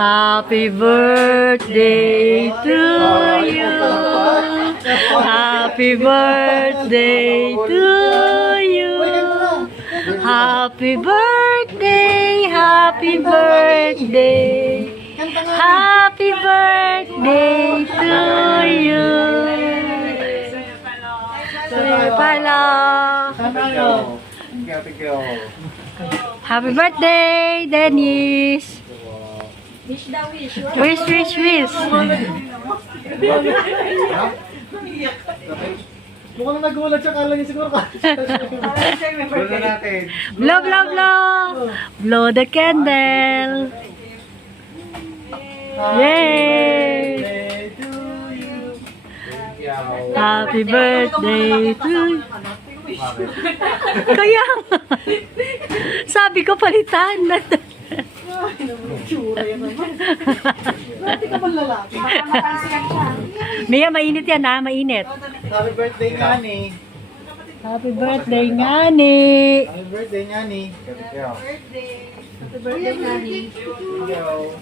Happy birthday to you. Happy birthday to you. Happy birthday, happy birthday. Happy birthday to you. Sa'yo pala. Happy birthday, Dennis. Wish daw, wish. Wish, wish, wish. Mukhang nagulat siya, kala niya siguro ka. Blow, blow, blow. Blow the candle. Yay! Happy birthday to you. Kaya nga. Sabi ko palitan. Dati ka bang lalaki? Mia, mainit yan ha, mainit. Happy birthday nga ni. Happy birthday nga ni. Happy birthday nga ni. Happy birthday, Nani.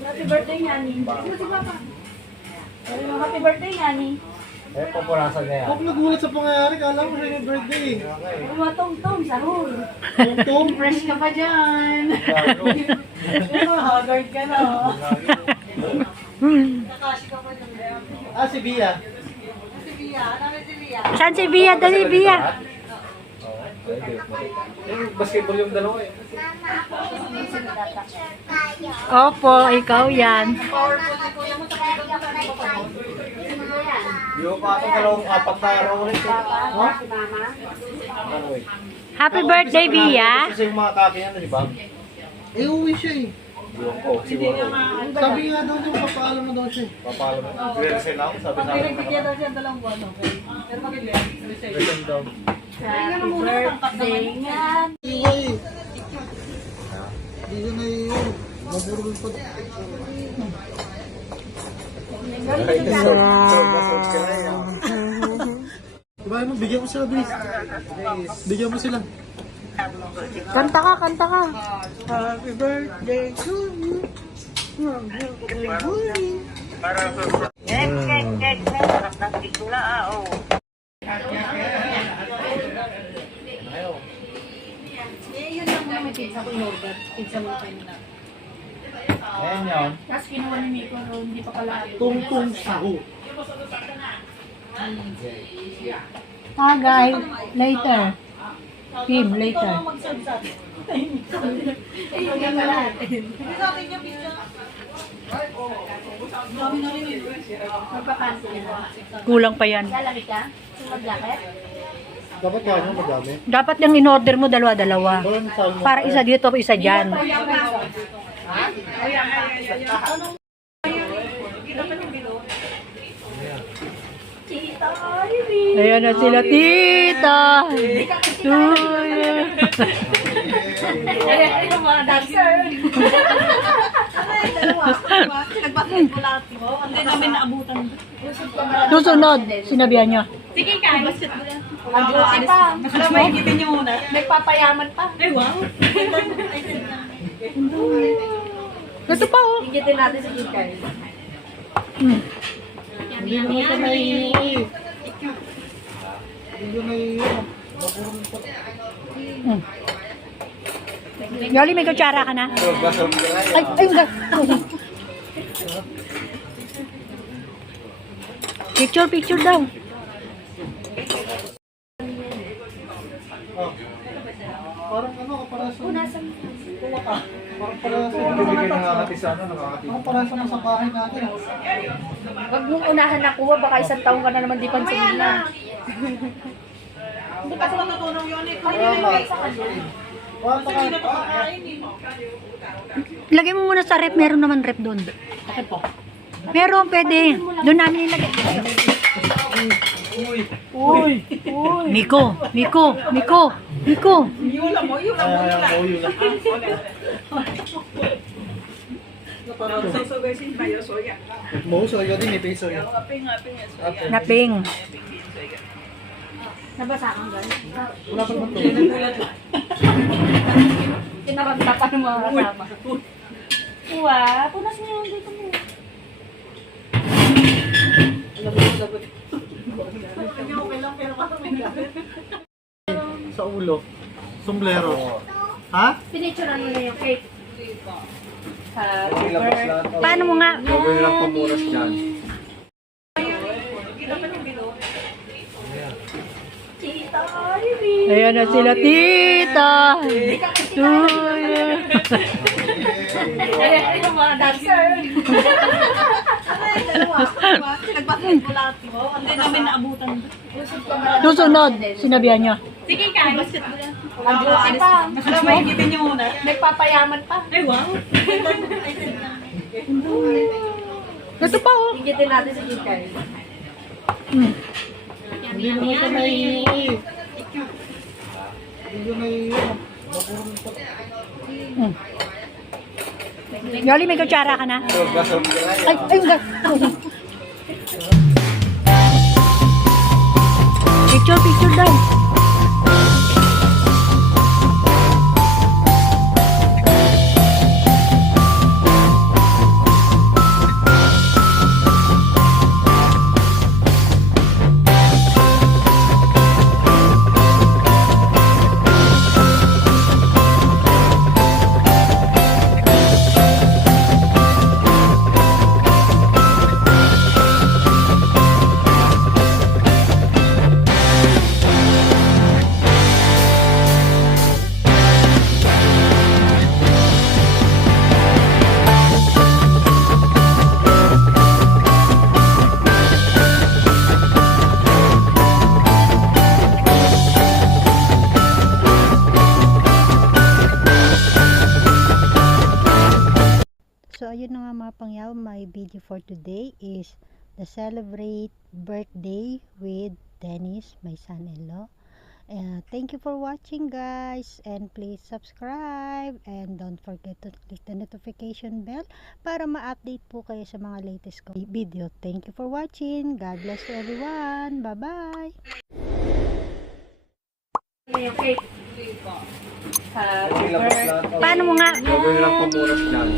Happy birthday, Nani. Happy birthday, Nani. Eh, papurasan niya yan. Huwag nagulat sa pangyayari, kala mo siya yung birthday. Tong-tong, sahur. Tungtong. Fresh ka pa dyan. Haggard ka na. Ah, si Bia. Saan si Bia? Dali, Bia. Basketball yung dalawa eh. Opo, ikaw yan. Yung patong dalawang apat na araw ulit. Ha? Ano eh? Happy birthday, Bia. Kasi yung mga kaki yan, di ba? Eh, uwi siya eh. Oh, siguro. Sabi nga daw niya, papaalam na daw siya. Papaalam na. Resign ako, sabi sa akin. Bigyan daw siya 2 buwan, okay? Pero mag-resign. Resign daw. Happy birthday nga. Iway. Hindi ka na iyon. Maburo pa. Diba ano, bigyan mo sila, Brice. Bigyan mo sila. Kanta ka, kanta ka. Happy birthday to you. Yun lang muna may pizza ko in-order. Pizza mo kayo na. Ayan yun. Tapos kinuha ni Miko, hindi pa pala. Tungtong saho. Tagay, later. Kim, later. Kulang pa yan. Lalaki ka? Mag-jacket? Dapat kaya nyo madami. Dapat yung in-order mo dalawa-dalawa. Walang salmo. Para isa dito, isa dyan. Ayan na sila, tita. Tuya. Ayan yung mga dancer. Nagbasketball ako. Hindi namin naabutan. Susunod, sinabihan niya. Sige ka. Basketball. Ang pa. Alam mo, higitin niyo muna. Nagpapayaman pa. Ay, wow. Ito pa oh. Higitin natin si Kikay. Hindi naman ito naiiyo eh. Hindi naiiyo. Maburo pa. Yoli, may kutsara ka na? Ay, ayun ka. Picture, picture daw. Oh. Parang ano, kaparasan. Punasan. Parang parasan. Bibigyan ng nakakati sa ano, nakakati. Parang parasan na sa bahay natin. Wag mong unahan na kuha, baka 1 taon ka na naman di pansinin na. Hindi kasi matutulong yun eh. Kaya may sa kanya. Lagay mo muna sa rep. Meron naman rep doon. Bakit po? Meron, pwede. Doon namin ilagay. Uy! Miko, Miko, Miko, Miko. Yula mo, yula mo, yula. Mo, soyo din, may soyo. Naping. Nabasa kang gano'n. Wala pa naman to. Kinaranta pa ng mga kasama. Uwa, punas niyo yung dito mo. Sa ulo. Sombrero. Ha? Pinicturean mo na yung cake. Okay lang, boss, lahat. Paano mo nga? Gagawin lang pamunas dyan. Ayan na sila, tita. Ayan, yung mga dancer. Nagbasketball mo. Hindi namin naabutan. Susunod, sinabihan niya. Sige, Kai. Ang pa. Alam mo, ikitin niyo muna. Nagpapayaman pa. Ay, wow. Ito pa oh. Ikitin natin si Kikay. Hindi naman siya naiiyak eh. Hindi siya naiiyak. Yoli, may kutsara ka na? Gasol ka na Ay, ay, ay. Picture, picture daw. So, ayun na nga mga pangyaw, my video for today is the celebrate birthday with Dennis, my son-in-law. Thank you for watching guys, and please subscribe and don't forget to click the notification bell para ma-update po kayo sa mga latest ko video. Thank you for watching. God bless to everyone. Bye-bye! Yung cake. Okay lang, boss, lahat. Paano mo nga? Gagawin lang pamunas dyan.